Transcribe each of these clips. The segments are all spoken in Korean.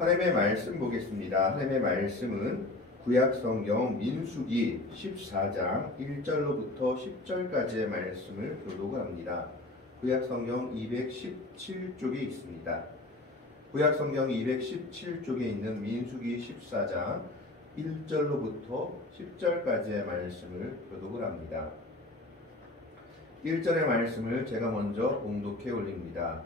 하나님의 말씀 보겠습니다. 하나님의 말씀은 구약성경 민수기 14장 1절로부터 10절까지의 말씀을 교독합니다. 구약성경 217쪽에 있습니다. 구약성경 217쪽에 있는 민수기 14장 1절로부터 10절까지의 말씀을 교독을 합니다. 1절의 말씀을 제가 먼저 봉독해 올립니다.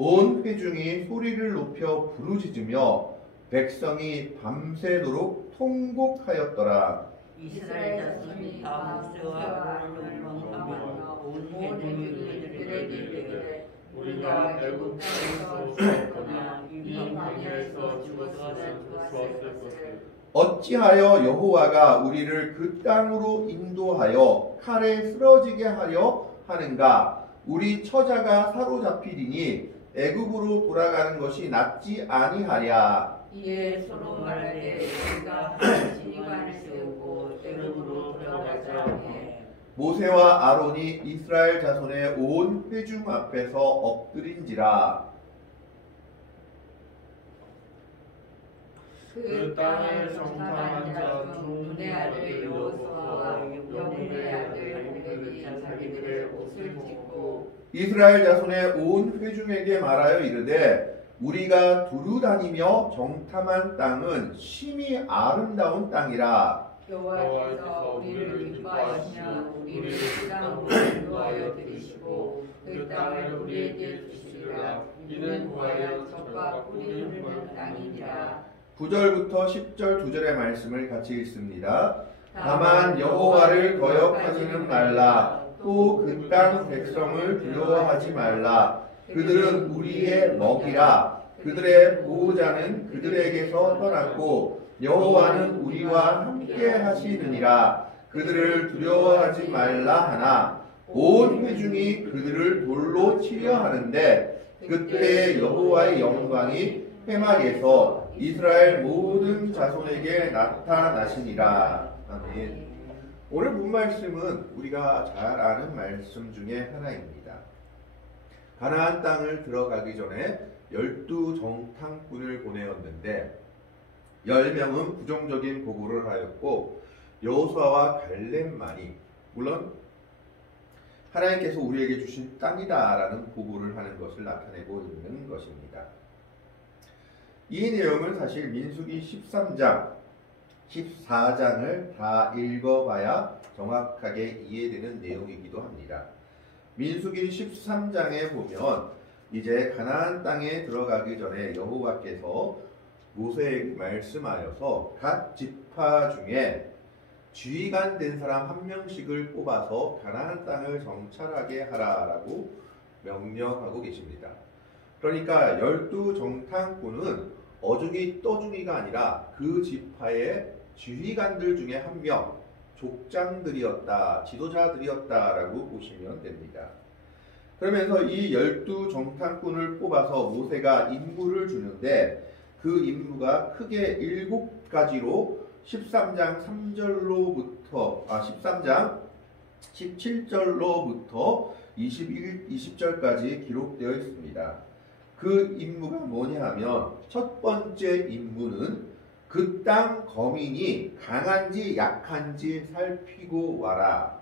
온 회중이 소리를 높여 부르짖으며 백성이 밤새도록 통곡하였더라. 이스라엘 자손이 다 모세와 아론을 원망하며 온 회중이 그들에게 이르기를 우리가 애굽 땅에서 죽었거나 이 광야에서 죽었을 것을 어찌하여 여호와가 우리를 그 땅으로 인도하여 칼에 쓰러지게 하려 하는가? 우리 처자가 사로잡히리니 애굽으로 돌아가는 것이 낫지 아니하랴. 이에 서로 말하되 우리가 한 진위관을 세우고 애굽으로 돌아가자 하매 모세와 아론이 이스라엘 자손의 온 회중 앞에서 엎드린지라. 그 땅을 정탐한 자 중 눈의 아들 여호수아와 여문의 아들 갈렙이 자기들의 옷을 찢고 이스라엘 자손의 온 회중에게 말하여 이르되 우리가 두루 다니며 정탐한 땅은 심히 아름다운 땅이라. 여호와께서 우리를 기뻐하시며 우리를 그 땅으로 인도하여 들이시고 그 땅을 우리에게 주시리라. 이는 구하여 젖과 꿀이 흐르는 땅이니라. 9절부터 10절 2절의 말씀을 같이 읽습니다. 다만 여호와를 거역하지는 말라. 또 그 땅 백성을 두려워하지 말라. 그들은 우리의 먹이라. 그들의 보호자는 그들에게서 떠났고 여호와는 우리와 함께 하시느니라. 그들을 두려워하지 말라 하나 온 회중이 그들을 돌로 치려 하는데 그때 여호와의 영광이 회막에서 이스라엘 모든 자손에게 나타나시니라. 아멘. 오늘 본 말씀은 우리가 잘 아는 말씀 중에 하나입니다. 가나안 땅을 들어가기 전에 12정탐꾼을 보내었는데 10명은 부정적인 보고를 하였고 여호수아와 갈렙만이 물론 하나님께서 우리에게 주신 땅이다라는 보고를 하는 것을 나타내고 있는 것입니다. 이 내용은 사실 민수기 13장, 14장을 다 읽어봐야 정확하게 이해되는 내용이기도 합니다. 민수기 13장에 보면 이제 가나안 땅에 들어가기 전에 여호와께서 모세에게 말씀하여서 각 지파 중에 지휘관 된 사람 한 명씩을 뽑아서 가나안 땅을 정찰하게 하라라고 명령하고 계십니다. 그러니까 12정탐꾼은 어중이 떠중이가 아니라 그 지파의 지휘관들 중에 한 명, 족장들이었다, 지도자들이었다라고 보시면 됩니다. 그러면서 이 12정탐꾼을 뽑아서 모세가 임무를 주는데 그 임무가 크게 7가지로 13장 17절로부터 20절까지 기록되어 있습니다. 그 임무가 뭐냐 하면 첫 번째 임무는 그 땅 거민이 강한지 약한지 살피고 와라.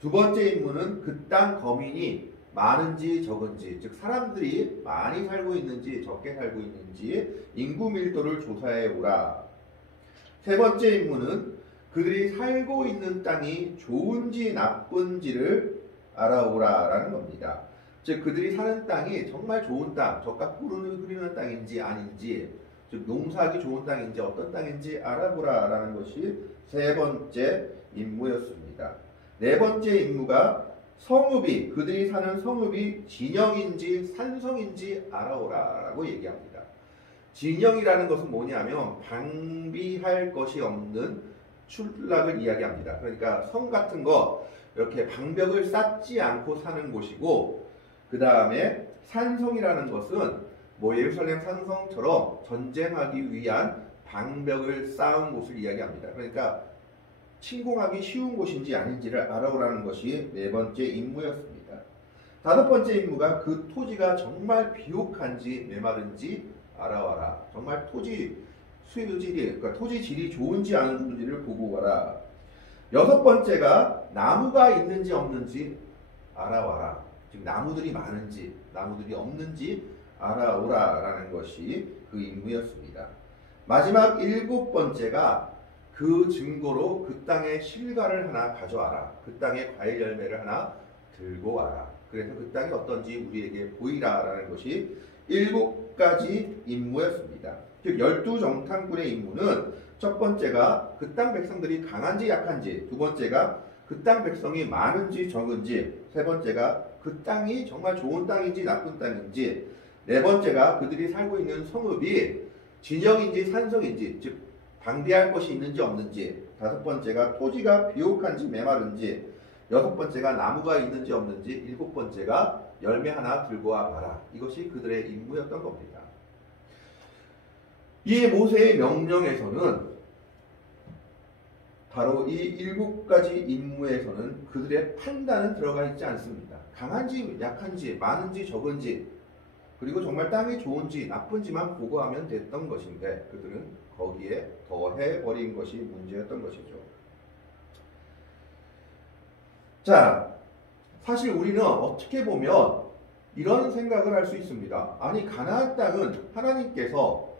두 번째 임무는 그 땅 거민이 많은지 적은지, 즉 사람들이 많이 살고 있는지 적게 살고 있는지 인구 밀도를 조사해 오라. 세 번째 임무는 그들이 살고 있는 땅이 좋은지 나쁜지를 알아오라라는 겁니다. 즉 그들이 사는 땅이 정말 좋은 땅, 젖과 꿀을 흐르는 땅인지 아닌지, 즉 농사하기 좋은 땅인지 어떤 땅인지 알아보라라는 것이 세 번째 임무였습니다. 네 번째 임무가 성읍이, 그들이 사는 성읍이 진영인지 산성인지 알아오라라고 얘기합니다. 진영이라는 것은 뭐냐면 방비할 것이 없는 출락을 이야기합니다. 그러니까 성 같은 거 이렇게 방벽을 쌓지 않고 사는 곳이고, 그 다음에 산성이라는 것은 뭐 예루살렘 산성처럼 전쟁하기 위한 방벽을 쌓은 곳을 이야기합니다. 그러니까 침공하기 쉬운 곳인지 아닌지를 알아오라는 것이 네 번째 임무였습니다. 다섯 번째 임무가 그 토지가 정말 비옥한지 메마른지 알아와라. 정말 토지 수질이, 그러니까 토지 질이 좋은지 안 좋은지를 보고 와라. 여섯 번째가 나무가 있는지 없는지 알아와라. 즉 나무들이 많은지 나무들이 없는지 알아오라라는 것이 그 임무였습니다. 마지막 일곱 번째가 그 증거로 그 땅의 실과를 하나 가져와라. 그 땅의 과일 열매를 하나 들고 와라. 그래서 그 땅이 어떤지 우리에게 보이라라는 것이 일곱 가지 임무였습니다. 즉 12정탐꾼의 임무는 첫 번째가 그 땅 백성들이 강한지 약한지, 두 번째가 그 땅 백성이 많은지 적은지, 세 번째가 그 땅이 정말 좋은 땅인지 나쁜 땅인지, 네 번째가 그들이 살고 있는 성읍이 진영인지 산성인지, 즉 방비할 것이 있는지 없는지, 다섯 번째가 토지가 비옥한지 메마른지, 여섯 번째가 나무가 있는지 없는지, 일곱 번째가 열매 하나 들고 와 봐라. 이것이 그들의 임무였던 겁니다. 이 모세의 명령에서는 바로 이 일곱 가지 임무에서는 그들의 판단은 들어가 있지 않습니다. 강한지 약한지 많은지 적은지 그리고 정말 땅이 좋은지 나쁜지만 보고하면 됐던 것인데 그들은 거기에 더해버린 것이 문제였던 것이죠. 자, 사실 우리는 어떻게 보면 이런 생각을 할 수 있습니다. 아니 가나안 땅은 하나님께서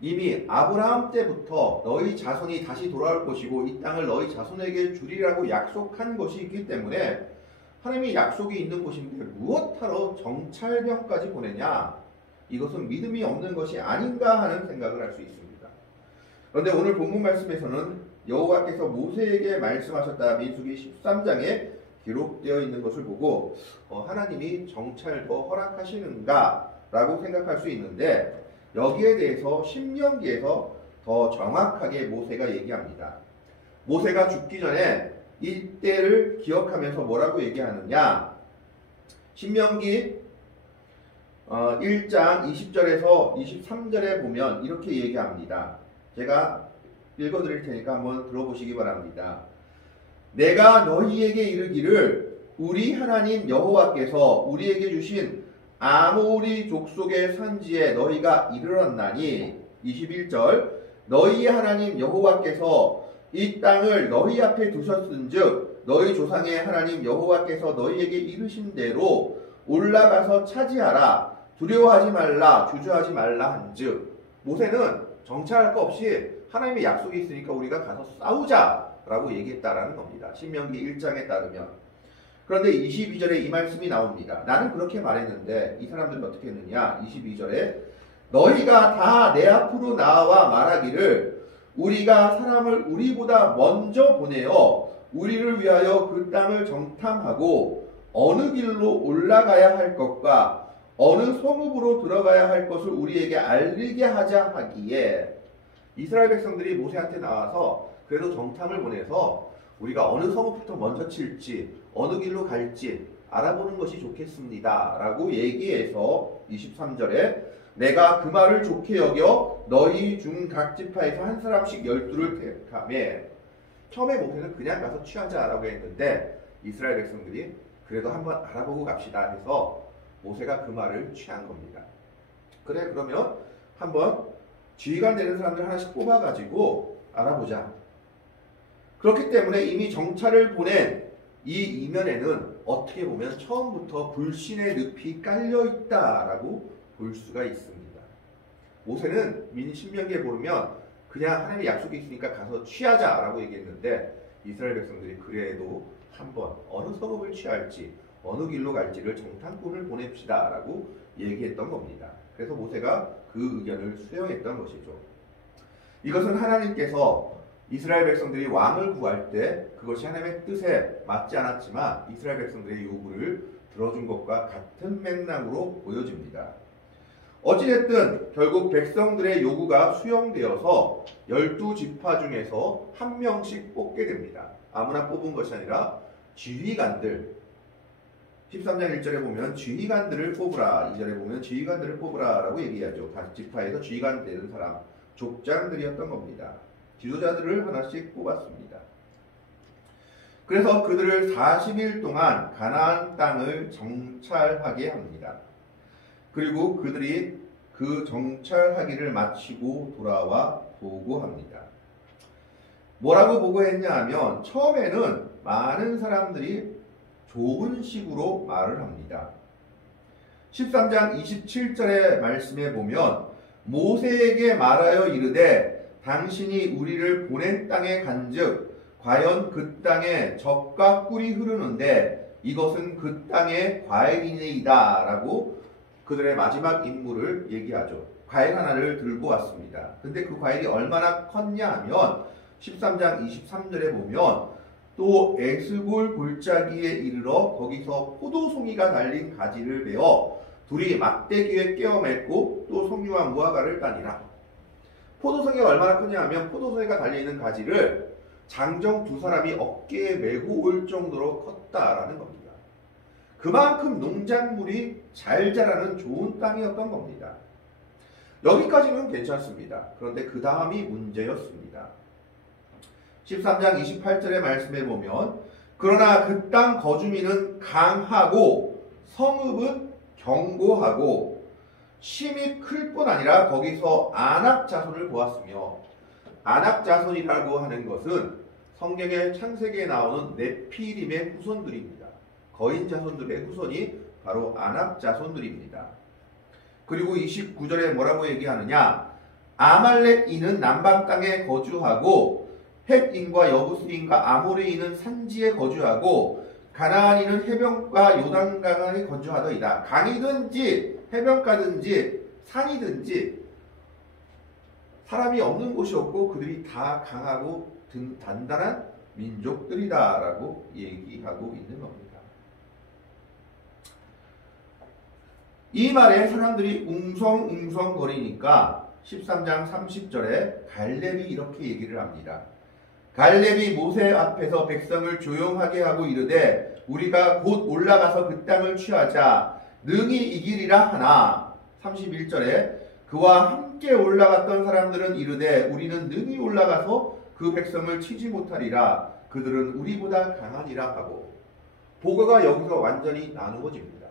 이미 아브라함 때부터 너희 자손이 다시 돌아올 것이고 이 땅을 너희 자손에게 주리라고 약속한 것이 있기 때문에 하나님이 약속이 있는 곳인데 무엇하러 정찰병까지 보내냐? 이것은 믿음이 없는 것이 아닌가 하는 생각을 할 수 있습니다. 그런데 오늘 본문 말씀에서는 여호와께서 모세에게 말씀하셨다. 민수기 13장에 기록되어 있는 것을 보고 하나님이 정찰도 허락하시는가? 라고 생각할 수 있는데 여기에 대해서 신명기에서 더 정확하게 모세가 얘기합니다. 모세가 죽기 전에 이때를 기억하면서 뭐라고 얘기하느냐? 신명기 1장 20절에서 23절에 보면 이렇게 얘기합니다. 제가 읽어드릴 테니까 한번 들어보시기 바랍니다. 내가 너희에게 이르기를 우리 하나님 여호와께서 우리에게 주신 아모리 족속의 산지에 너희가 이르렀나니 21절 너희 하나님 여호와께서 이 땅을 너희 앞에 두셨은즉 너희 조상의 하나님 여호와께서 너희에게 이르신 대로 올라가서 차지하라. 두려워하지 말라 주저하지 말라 한즉 모세는 정찰할 거 없이 하나님의 약속이 있으니까 우리가 가서 싸우자라고 얘기했다라는 겁니다. 신명기 1장에 따르면. 그런데 22절에 이 말씀이 나옵니다. 나는 그렇게 말했는데 이 사람들은 어떻게 했느냐? 22절에 너희가 다 내 앞으로 나와 말하기를 우리가 사람을 우리보다 먼저 보내어 우리를 위하여 그 땅을 정탐하고 어느 길로 올라가야 할 것과 어느 성읍으로 들어가야 할 것을 우리에게 알리게 하자 하기에 이스라엘 백성들이 모세한테 나와서 그래도 정탐을 보내서 우리가 어느 성읍부터 먼저 칠지 어느 길로 갈지 알아보는 것이 좋겠습니다. 라고 얘기해서 23절에 내가 그 말을 좋게 여겨 너희 중 각 지파에서 한 사람씩 12를 택하며 처음에 모세는 그냥 가서 취하자라고 했는데 이스라엘 백성들이 그래도 한번 알아보고 갑시다 해서 모세가 그 말을 취한 겁니다. 그래 그러면 한번 지휘관 되는 사람들 하나씩 뽑아가지고 알아보자. 그렇기 때문에 이미 정찰을 보낸 이 이면에는 어떻게 보면 처음부터 불신의 늪이 깔려있다라고 볼 수가 있습니다. 모세는 신명기에 보면 그냥 하나님의 약속이 있으니까 가서 취하자라고 얘기했는데 이스라엘 백성들이 그래도 한번 어느 성읍을 취할지 어느 길로 갈지를 정탐꾼을 보냅시다 라고 얘기했던 겁니다. 그래서 모세가 그 의견을 수용했던 것이죠. 이것은 하나님께서 이스라엘 백성들이 왕을 구할 때 그것이 하나님의 뜻에 맞지 않았지만 이스라엘 백성들의 요구를 들어준 것과 같은 맥락으로 보여집니다. 어찌됐든 결국 백성들의 요구가 수용되어서 12지파 중에서 한 명씩 뽑게 됩니다. 아무나 뽑은 것이 아니라 지휘관들 13장 1절에 보면 지휘관들을 뽑으라 2절에 보면 지휘관들을 뽑으라 라고 얘기하죠. 각 지파에서 지휘관 되는 사람 족장들이었던 겁니다. 지도자들을 하나씩 뽑았습니다. 그래서 그들을 40일 동안 가나안 땅을 정찰하게 합니다. 그리고 그들이 그 정찰하기를 마치고 돌아와 보고합니다. 뭐라고 보고했냐 하면 처음에는 많은 사람들이 좋은 식으로 말을 합니다. 13장 27절의 말씀에 보면 모세에게 말하여 이르되 당신이 우리를 보낸 땅에 간즉 과연 그 땅에 젖과 꿀이 흐르는데 이것은 그 땅의 과일이니이다 라고 그들의 마지막 임무를 얘기하죠. 과일 하나를 들고 왔습니다. 근데 그 과일이 얼마나 컸냐 하면 13장 23절에 보면 또 에스골 골짜기에 이르러 거기서 포도송이가 달린 가지를 베어 둘이 막대기에 끼워 맺고 또 송유와 무화과를 따니라. 포도송이가 얼마나 크냐 하면 포도송이가 달려있는 가지를 장정 두 사람이 어깨에 메고 올 정도로 컸다라는 겁니다. 그만큼 농작물이 잘 자라는 좋은 땅이었던 겁니다. 여기까지는 괜찮습니다. 그런데 그 다음이 문제였습니다. 13장 28절의 말씀에 보면 그러나 그 땅 거주민은 강하고 성읍은 견고하고 심이 클 뿐 아니라 거기서 아낙 자손을 보았으며 아낙 자손이라고 하는 것은 성경의 창세기에 나오는 네피림의 후손들입니다. 거인 자손들의 후손이 바로 아낙 자손들입니다. 그리고 29절에 뭐라고 얘기하느냐? 아말렉인은 남방 땅에 거주하고 헷인과 여부스인과 아모레인은 산지에 거주하고 가나안인은 해변가 요단강에 거주하더이다. 강이든지 해변가든지 산이든지 사람이 없는 곳이 없고 그들이 다 강하고 단단한 민족들이다 라고 얘기하고 있는 겁니다. 이 말에 사람들이 웅성웅성거리니까 13장 30절에 갈렙이 이렇게 얘기를 합니다. 갈렙이 모세 앞에서 백성을 조용하게 하고 이르되 우리가 곧 올라가서 그 땅을 취하자 능히 이기리라 하나. 31절에 그와 함께 올라갔던 사람들은 이르되 우리는 능히 올라가서 그 백성을 치지 못하리라. 그들은 우리보다 강하니라 하고 보고가 여기서 완전히 나누어집니다.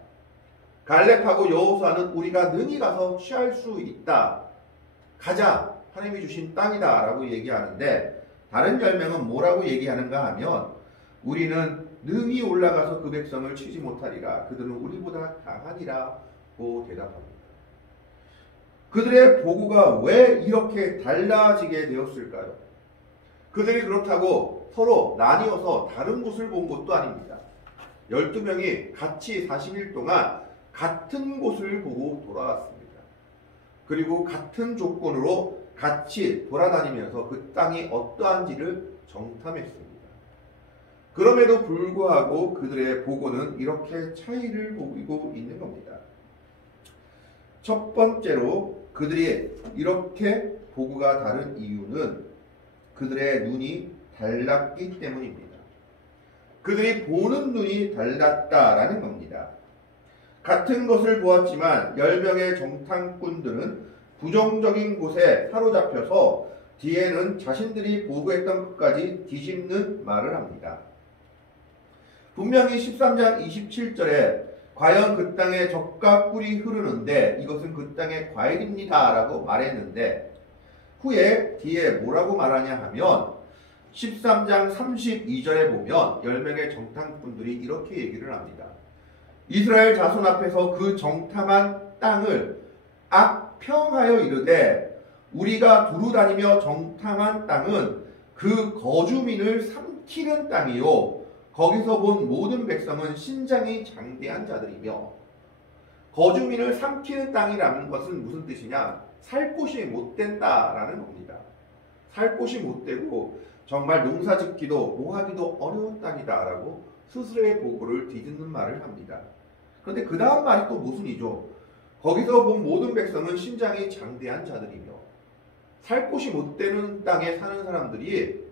갈렙하고 여호수아는 우리가 능히 가서 취할 수 있다. 가자. 하나님이 주신 땅이다 라고 얘기하는데 다른 10명은 뭐라고 얘기하는가 하면 우리는 능히 올라가서 그 백성을 치지 못하리라. 그들은 우리보다 강하니라고 대답합니다. 그들의 보고가 왜 이렇게 달라지게 되었을까요? 그들이 그렇다고 서로 나뉘어서 다른 곳을 본 것도 아닙니다. 12명이 같이 40일 동안 같은 곳을 보고 돌아왔습니다. 그리고 같은 조건으로 같이 돌아다니면서 그 땅이 어떠한지를 정탐했습니다. 그럼에도 불구하고 그들의 보고는 이렇게 차이를 보이고 있는 겁니다. 첫 번째로 그들이 이렇게 보고가 다른 이유는 그들의 눈이 달랐기 때문입니다. 그들이 보는 눈이 달랐다라는 겁니다. 같은 것을 보았지만 10명의 정탐꾼들은 부정적인 곳에 사로잡혀서 뒤에는 자신들이 보고했던 것까지 뒤집는 말을 합니다. 분명히 13장 27절에 과연 그 땅에 젖과 꿀이 흐르는데 이것은 그 땅의 과일입니다 라고 말했는데 후에 뒤에 뭐라고 말하냐 하면 13장 32절에 보면 10명의 정탐꾼들이 이렇게 얘기를 합니다. 이스라엘 자손 앞에서 그 정탐한 땅을 악평하여 이르되 우리가 두루 다니며 정탐한 땅은 그 거주민을 삼키는 땅이요 거기서 본 모든 백성은 신장이 장대한 자들이며 거주민을 삼키는 땅이라는 것은 무슨 뜻이냐? 살 곳이 못 된다라는 겁니다. 살 곳이 못 되고 정말 농사 짓기도 뭐하기도 어려운 땅이다라고 스스로의 보고를 뒤집는 말을 합니다. 그런데 그 다음 말이 또 모순이죠. 거기서 본 모든 백성은 신장이 장대한 자들이며 살 곳이 못 되는 땅에 사는 사람들이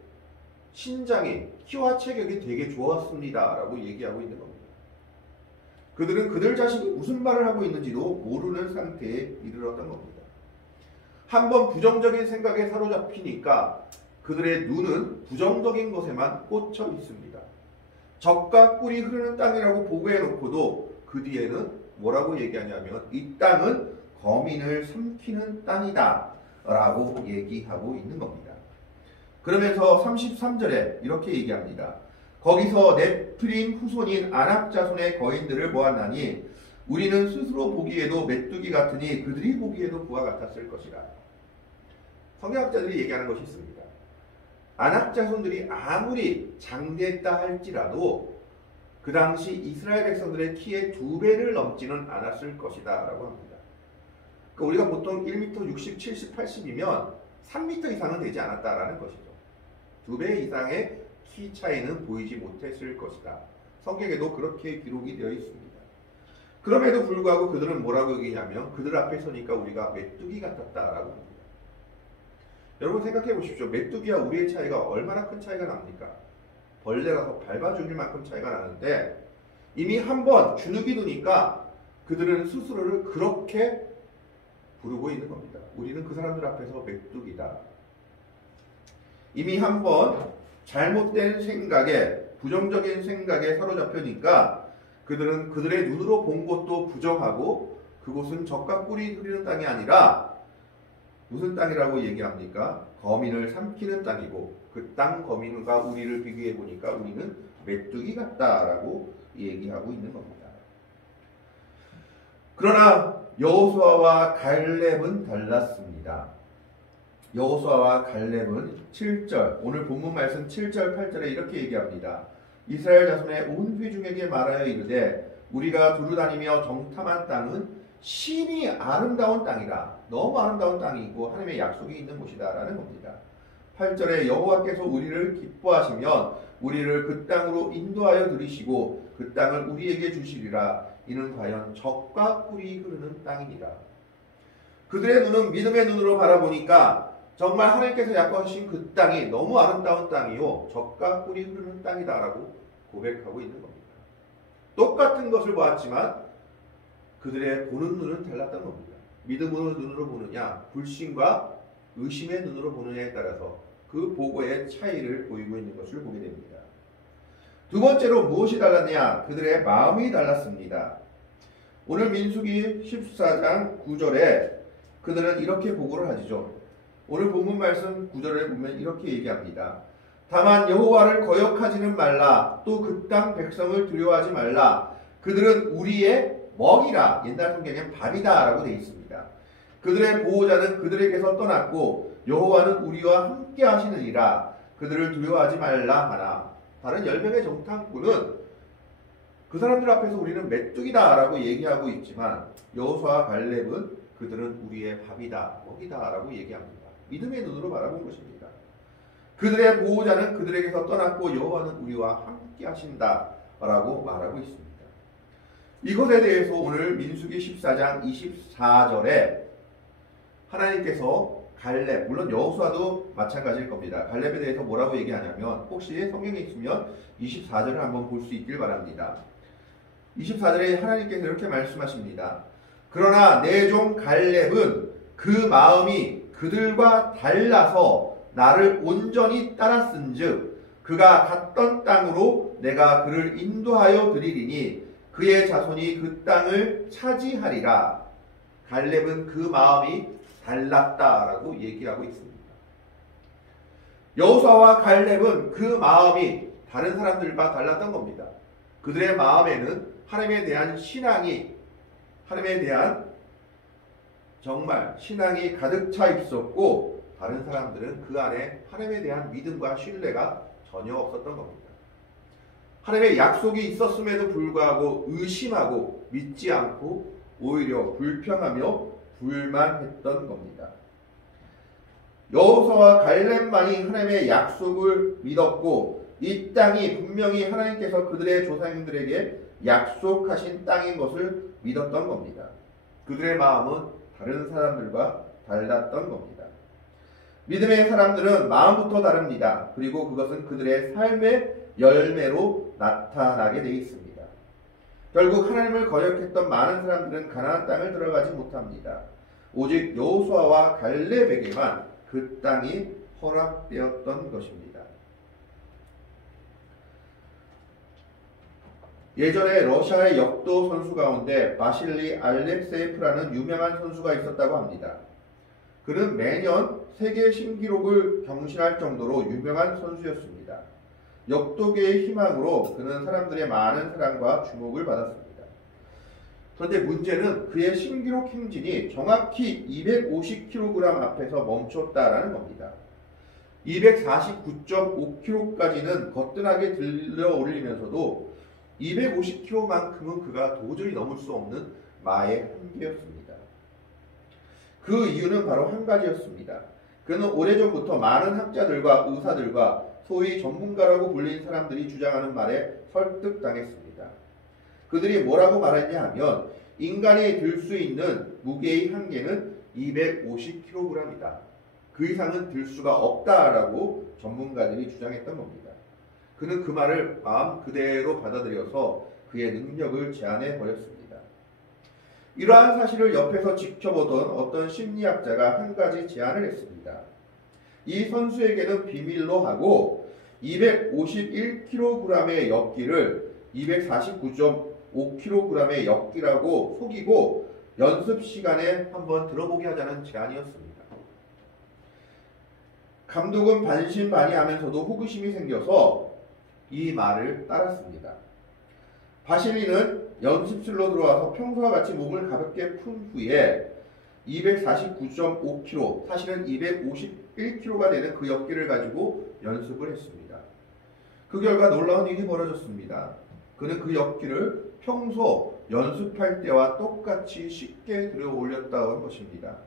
신장이 키와 체격이 되게 좋았습니다 라고 얘기하고 있는 겁니다. 그들은 그들 자신이 무슨 말을 하고 있는지도 모르는 상태에 이르렀던 겁니다. 한번 부정적인 생각에 사로잡히니까 그들의 눈은 부정적인 것에만 꽂혀 있습니다. 젖과 꿀이 흐르는 땅이라고 보고해 놓고도 그 뒤에는 뭐라고 얘기하냐면 이 땅은 거민을 삼키는 땅이다 라고 얘기하고 있는 겁니다. 그러면서 33절에 이렇게 얘기합니다. 거기서 네프림 후손인 아낙 자손의 거인들을 보았나니 우리는 스스로 보기에도 메뚜기 같으니 그들이 보기에도 그와 같았을 것이라. 성경학자들이 얘기하는 것이 있습니다. 아낙 자손들이 아무리 장대했다 할지라도 그 당시 이스라엘 백성들의 키의 2배를 넘지는 않았을 것이다 라고 합니다. 그러니까 우리가 보통 1m 60, 70, 80이면 3m 이상은 되지 않았다라는 것이죠. 2배 이상의 키 차이는 보이지 못했을 것이다. 성경에도 그렇게 기록이 되어 있습니다. 그럼에도 불구하고 그들은 뭐라고 얘기냐면 그들 앞에 서니까 우리가 메뚜기 같았다라고 합니다. 여러분 생각해 보십시오. 메뚜기와 우리의 차이가 얼마나 큰 차이가 납니까? 벌레라서 밟아 죽일 만큼 차이가 나는데 이미 한번 주눅이 드니까 그들은 스스로를 그렇게 부르고 있는 겁니다. 우리는 그 사람들 앞에서 메뚜기다. 이미 한번 잘못된 생각에, 부정적인 생각에 사로잡혀니까 그들은 그들의 눈으로 본 것도 부정하고 그곳은 적과 꿀이 흐르는 땅이 아니라 무슨 땅이라고 얘기합니까? 거민을 삼키는 땅이고 그 땅 거민과 우리를 비교해 보니까 우리는 메뚜기 같다라고 얘기하고 있는 겁니다. 그러나 여호수아와 갈렙은 달랐습니다. 여호수아와 갈렙은 7절, 오늘 본문 말씀 7절, 8절에 이렇게 얘기합니다. 이스라엘 자손의 온 회중에게 말하여 이르되 우리가 두루다니며 정탐한 땅은 심히 아름다운 땅이라. 너무 아름다운 땅이고 하나님의 약속이 있는 곳이다 라는 겁니다. 8절에 여호와께서 우리를 기뻐하시면 우리를 그 땅으로 인도하여 들이시고 그 땅을 우리에게 주시리라. 이는 과연 적과 꿀이 흐르는 땅이니라. 그들의 눈은 믿음의 눈으로 바라보니까 정말 하나님께서 약속하신 그 땅이 너무 아름다운 땅이요 적과 꿀이 흐르는 땅이다 라고 고백하고 있는 겁니다. 똑같은 것을 보았지만 그들의 보는 눈은 달랐던 겁니다. 믿음으로 눈으로 보느냐 불신과 의심의 눈으로 보느냐에 따라서 그 보고의 차이를 보이고 있는 것을 보게 됩니다. 두 번째로 무엇이 달랐냐? 그들의 마음이 달랐습니다. 오늘 민수기 14장 9절에 그들은 이렇게 보고를 하죠. 오늘 본문 말씀 9절에 보면 이렇게 얘기합니다. 다만 여호와를 거역하지는 말라. 또 그 땅 백성을 두려워하지 말라. 그들은 우리의 먹이라. 옛날 성경에는 밥이다 라고 되어 있습니다. 그들의 보호자는 그들에게서 떠났고 여호와는 우리와 함께 하시느니라. 그들을 두려워하지 말라 하나. 다른 10명의 정탐꾼은 그 사람들 앞에서 우리는 메뚜기다 라고 얘기하고 있지만 여호수아와 갈렙은 그들은 우리의 밥이다, 먹이다 라고 얘기합니다. 믿음의 눈으로 바라본 것입니다. 그들의 보호자는 그들에게서 떠났고 여호와는 우리와 함께 하신다 라고 말하고 있습니다. 이것에 대해서 오늘 민수기 14장 24절에 하나님께서 갈렙, 물론 여호수아도 마찬가지일 겁니다. 갈렙에 대해서 뭐라고 얘기하냐면 혹시 성경에 있으면 24절을 한번 볼 수 있길 바랍니다. 24절에 하나님께서 이렇게 말씀하십니다. 그러나 내 종 갈렙은 그 마음이 그들과 달라서 나를 온전히 따랐은즉 그가 갔던 땅으로 내가 그를 인도하여 드리리니 그의 자손이 그 땅을 차지하리라. 갈렙은 그 마음이 달랐다라고 얘기하고 있습니다. 여호수아와 갈렙은 그 마음이 다른 사람들과 달랐던 겁니다. 그들의 마음에는 하나님에 대한 신앙이, 하나님에 대한 정말 신앙이 가득 차 있었고 다른 사람들은 그 안에 하나님에 대한 믿음과 신뢰가 전혀 없었던 겁니다. 하나님의 약속이 있었음에도 불구하고 의심하고 믿지 않고 오히려 불평하며 불만했던 겁니다. 여호수아와 갈렙만이 하나님의 약속을 믿었고 이 땅이 분명히 하나님께서 그들의 조상님들에게 약속하신 땅인 것을 믿었던 겁니다. 그들의 마음은 다른 사람들과 달랐던 겁니다. 믿음의 사람들은 마음부터 다릅니다. 그리고 그것은 그들의 삶의 열매로 나타나게 되어 있습니다. 결국 하나님을 거역했던 많은 사람들은 가나안 땅을 들어가지 못합니다. 오직 여호수아와 갈렙에게만 그 땅이 허락되었던 것입니다. 예전에 러시아의 역도 선수 가운데 바실리 알렉세예프라는 유명한 선수가 있었다고 합니다. 그는 매년 세계 신기록을 경신할 정도로 유명한 선수였습니다. 역도계의 희망으로 그는 사람들의 많은 사랑과 주목을 받았습니다. 그런데 문제는 그의 신기록 행진이 정확히 250kg 앞에서 멈췄다라는 겁니다. 249.5kg까지는 거뜬하게 들려 올리면서도 250kg만큼은 그가 도저히 넘을 수 없는 마의 한계였습니다. 그 이유는 바로 한 가지였습니다. 그는 오래전부터 많은 학자들과 의사들과 소위 전문가라고 불린 사람들이 주장하는 말에 설득당했습니다. 그들이 뭐라고 말했냐 하면 인간이 들 수 있는 무게의 한계는 250kg이다. 그 이상은 들 수가 없다라고 전문가들이 주장했던 겁니다. 그는 그 말을 마음 그대로 받아들여서 그의 능력을 제한해 버렸습니다. 이러한 사실을 옆에서 지켜보던 어떤 심리학자가 한 가지 제안을 했습니다. 이 선수에게는 비밀로 하고 251kg의 역기를 249.5kg의 역기라고 속이고 연습 시간에 한번 들어보게 하자는 제안이었습니다. 감독은 반신반의하면서도 호기심이 생겨서 이 말을 따랐습니다. 바실리는 연습실로 들어와서 평소와 같이 몸을 가볍게 푼 후에 249.5kg, 사실은 251kg가 되는 그 역기를 가지고 연습을 했습니다. 그 결과 놀라운 일이 벌어졌습니다. 그는 그 역기를 평소 연습할 때와 똑같이 쉽게 들어 올렸다는 것입니다.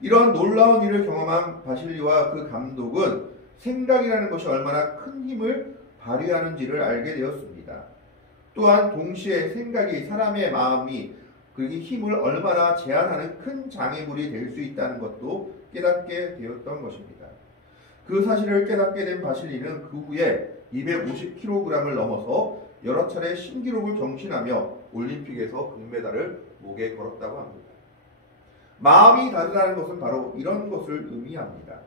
이런 놀라운 일을 경험한 바실리와 그 감독은 생각이라는 것이 얼마나 큰 힘을 발휘하는지를 알게 되었습니다. 또한 동시에 생각이 사람의 마음이 그 힘을 얼마나 제한하는 큰 장애물이 될 수 있다는 것도 깨닫게 되었던 것입니다. 그 사실을 깨닫게 된 바실리는 그 후에 250kg을 넘어서 여러 차례 신기록을 경신하며 올림픽에서 금메달을 목에 걸었다고 합니다. 마음이 다르다는 것은 바로 이런 것을 의미합니다.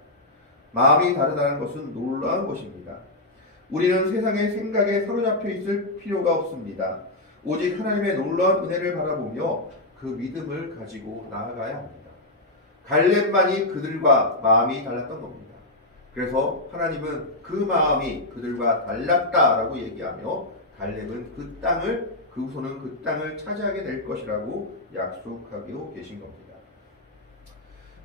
마음이 다르다는 것은 놀라운 것입니다. 우리는 세상의 생각에 사로잡혀 있을 필요가 없습니다. 오직 하나님의 놀라운 은혜를 바라보며 그 믿음을 가지고 나아가야 합니다. 갈렙만이 그들과 마음이 달랐던 겁니다. 그래서 하나님은 그 마음이 그들과 달랐다라고 얘기하며 갈렙은 그 후손은 그 땅을 차지하게 될 것이라고 약속하고 계신 겁니다.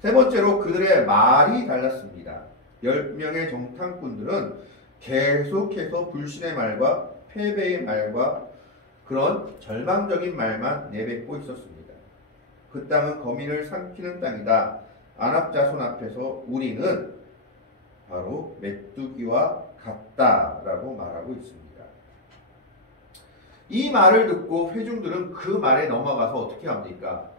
세 번째로 그들의 말이 달랐습니다. 10명의 정탐꾼들은 계속해서 불신의 말과 패배의 말과 그런 절망적인 말만 내뱉고 있었습니다. 그 땅은 거민을 삼키는 땅이다. 안압 자손 앞에서 우리는 바로 메뚜기와 같다라고 말하고 있습니다. 이 말을 듣고 회중들은 그 말에 넘어가서 어떻게 합니까?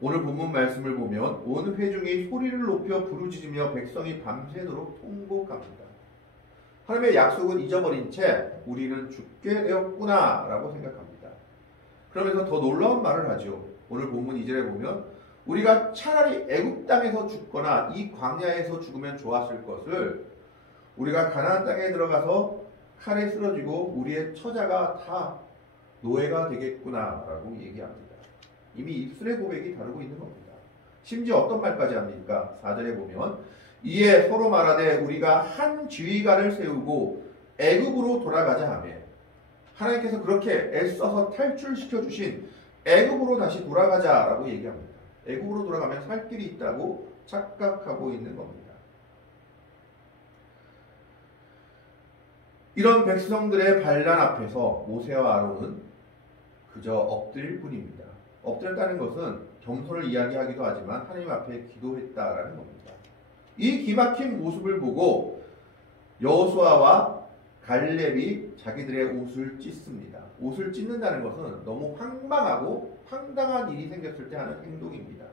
오늘 본문 말씀을 보면 온 회중이 소리를 높여 부르짖으며 백성이 밤새도록 통곡합니다. 하나님의 약속은 잊어버린 채 우리는 죽게 되었구나 라고 생각합니다. 그러면서 더 놀라운 말을 하죠. 오늘 본문 2절에 보면 우리가 차라리 애굽 땅에서 죽거나 이 광야에서 죽으면 좋았을 것을 우리가 가나안 땅에 들어가서 칼에 쓰러지고 우리의 처자가 다 노예가 되겠구나 라고 얘기합니다. 이미 입술의 고백이 다루고 있는 겁니다. 심지어 어떤 말까지 합니까? 4절에 보면 이에 서로 말하되 우리가 한 지휘관을 세우고 애굽으로 돌아가자 하며 하나님께서 그렇게 애써서 탈출시켜 주신 애굽으로 다시 돌아가자라고 얘기합니다. 애굽으로 돌아가면 살 길이 있다고 착각하고 있는 겁니다. 이런 백성들의 반란 앞에서 모세와 아론은 그저 엎드릴 뿐입니다. 엎드렸다는 것은 겸손을 이야기하기도 하지만 하나님 앞에 기도했다라는 겁니다. 이 기막힌 모습을 보고 여호수아와 갈렙이 자기들의 옷을 찢습니다. 옷을 찢는다는 것은 너무 황망하고 황당한 일이 생겼을 때 하는 행동입니다.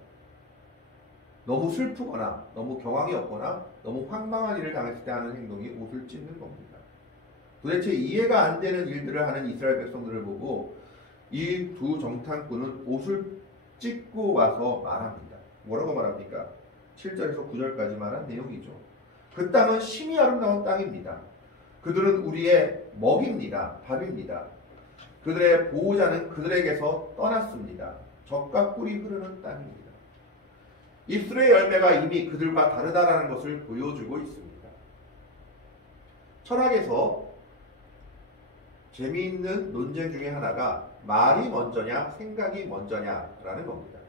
너무 슬프거나 너무 경황이 없거나 너무 황망한 일을 당했을 때 하는 행동이 옷을 찢는 겁니다. 도대체 이해가 안 되는 일들을 하는 이스라엘 백성들을 보고 이 두 정탐꾼은 옷을 찢고 와서 말합니다. 뭐라고 말합니까? 7절에서 9절까지 말한 내용이죠. 그 땅은 심히 아름다운 땅입니다. 그들은 우리의 먹입니다. 밥입니다. 그들의 보호자는 그들에게서 떠났습니다. 젖과 꿀이 흐르는 땅입니다. 입술의 열매가 이미 그들과 다르다라는 것을 보여주고 있습니다. 철학에서 재미있는 논쟁 중에 하나가 말이 먼저냐 생각이 먼저냐라는 겁니다.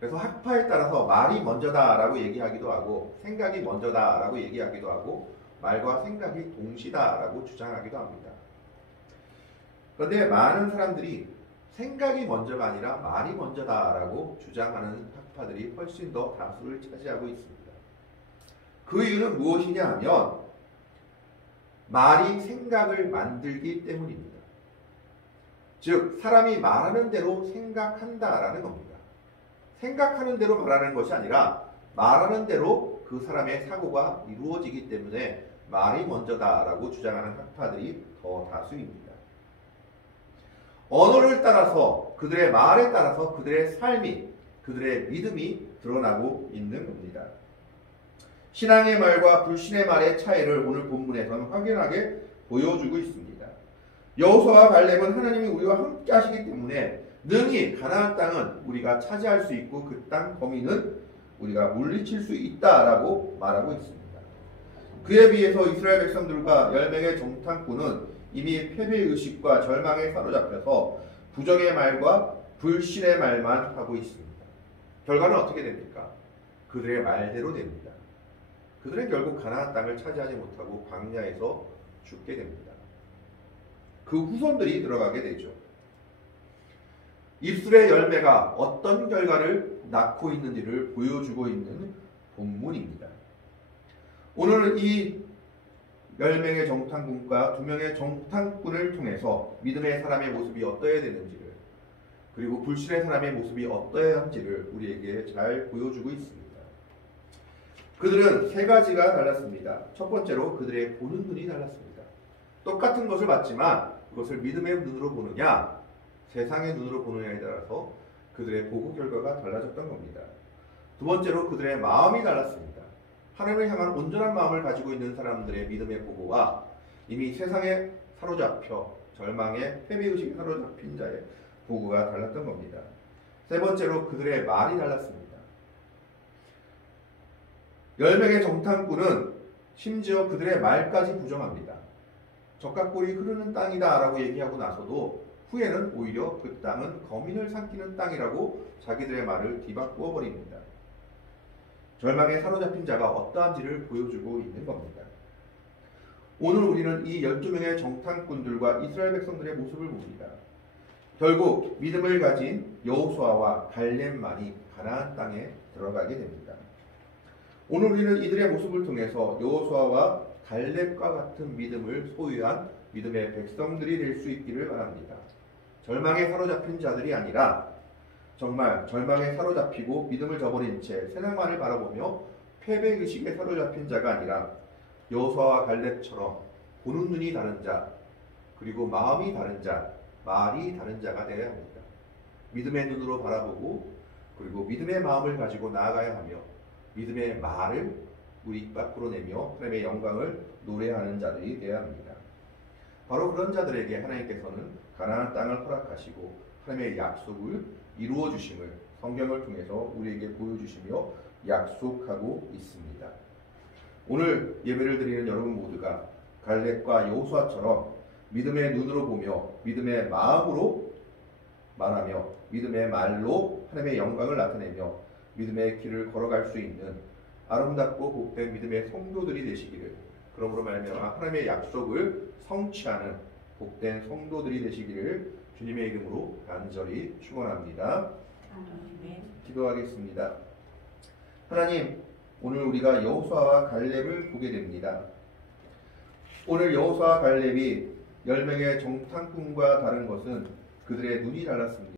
그래서 학파에 따라서 말이 먼저다라고 얘기하기도 하고 생각이 먼저다라고 얘기하기도 하고 말과 생각이 동시다라고 주장하기도 합니다. 그런데 많은 사람들이 생각이 먼저가 아니라 말이 먼저다라고 주장하는 학파들이 훨씬 더 다수를 차지하고 있습니다. 그 이유는 무엇이냐 하면 말이 생각을 만들기 때문입니다. 즉 사람이 말하는 대로 생각한다라는 겁니다. 생각하는 대로 말하는 것이 아니라 말하는 대로 그 사람의 사고가 이루어지기 때문에 말이 먼저다라고 주장하는 학파들이 더 다수입니다. 언어를 따라서 그들의 말에 따라서 그들의 삶이 그들의 믿음이 드러나고 있는 겁니다. 신앙의 말과 불신의 말의 차이를 오늘 본문에서는 확연하게 보여주고 있습니다. 여호수아와 갈렙은 하나님이 우리와 함께 하시기 때문에 능히 가나안 땅은 우리가 차지할 수 있고 그 땅 범위는 우리가 물리칠 수 있다라고 말하고 있습니다. 그에 비해서 이스라엘 백성들과 10명의 정탐꾼은 이미 패배의식과 절망에 사로잡혀서 부정의 말과 불신의 말만 하고 있습니다. 결과는 어떻게 됩니까? 그들의 말대로 됩니다. 그들은 결국 가나안 땅을 차지하지 못하고 광야에서 죽게 됩니다. 그 후손들이 들어가게 되죠. 입술의 열매가 어떤 결과를 낳고 있는지를 보여주고 있는 본문입니다. 오늘은 이 10명의 정탐꾼과 2명의 정탐꾼을 통해서 믿음의 사람의 모습이 어떠해야 되는지를 그리고 불신의 사람의 모습이 어떠해야 한지를 우리에게 잘 보여주고 있습니다. 그들은 세 가지가 달랐습니다. 첫 번째로 그들의 보는 눈이 달랐습니다. 똑같은 것을 봤지만 그것을 믿음의 눈으로 보느냐 세상의 눈으로 보느냐에 따라서 그들의 보고 결과가 달라졌던 겁니다. 두 번째로 그들의 마음이 달랐습니다. 하나님을 향한 온전한 마음을 가지고 있는 사람들의 믿음의 보고와 이미 세상에 사로잡혀 절망에 패배의식에 사로잡힌 자의 보고가 달랐던 겁니다. 세 번째로 그들의 말이 달랐습니다. 10명의 정탐꾼은 심지어 그들의 말까지 부정합니다. 젖과 꿀이 흐르는 땅이다 라고 얘기하고 나서도 후에는 오히려 그 땅은 거민을 삼키는 땅이라고 자기들의 말을 뒤바꾸어 버립니다. 절망에 사로잡힌 자가 어떠한지를 보여주고 있는 겁니다. 오늘 우리는 이 12명의 정탐꾼들과 이스라엘 백성들의 모습을 봅니다. 결국 믿음을 가진 여호수아와 갈렙만이 가나안 땅에 들어가게 됩니다. 오늘 우리는 이들의 모습을 통해서 여호수아와 갈렙과 같은 믿음을 소유한 믿음의 백성들이 될 수 있기를 바랍니다. 절망에 사로잡힌 자들이 아니라 정말 절망에 사로잡히고 믿음을 저버린 채 세상만을 바라보며 패배의식에 사로잡힌 자가 아니라 여호수아와 갈렙처럼 보는 눈이 다른 자 그리고 마음이 다른 자, 말이 다른 자가 되어야 합니다. 믿음의 눈으로 바라보고 그리고 믿음의 마음을 가지고 나아가야 하며 믿음의 말을 우리 입 밖으로 내며 하나님의 영광을 노래하는 자들이 되어야 합니다. 바로 그런 자들에게 하나님께서는 가나안 땅을 허락하시고 하나님의 약속을 이루어 주심을 성경을 통해서 우리에게 보여주시며 약속하고 있습니다. 오늘 예배를 드리는 여러분 모두가 갈렙과 여호수아처럼 믿음의 눈으로 보며 믿음의 마음으로 말하며 믿음의 말로 하나님의 영광을 나타내며 믿음의 길을 걸어갈 수 있는 아름답고 복된 믿음의 성도들이 되시기를 그러므로 말미암아 하나님의 약속을 성취하는 복된 성도들이 되시기를 주님의 이름으로 간절히 축원합니다. 기도하겠습니다. 하나님, 오늘 우리가 여호수아와 갈렙을 보게 됩니다. 오늘 여호수아와 갈렙이 10명의 정탐꾼과 다른 것은 그들의 눈이 달랐습니다.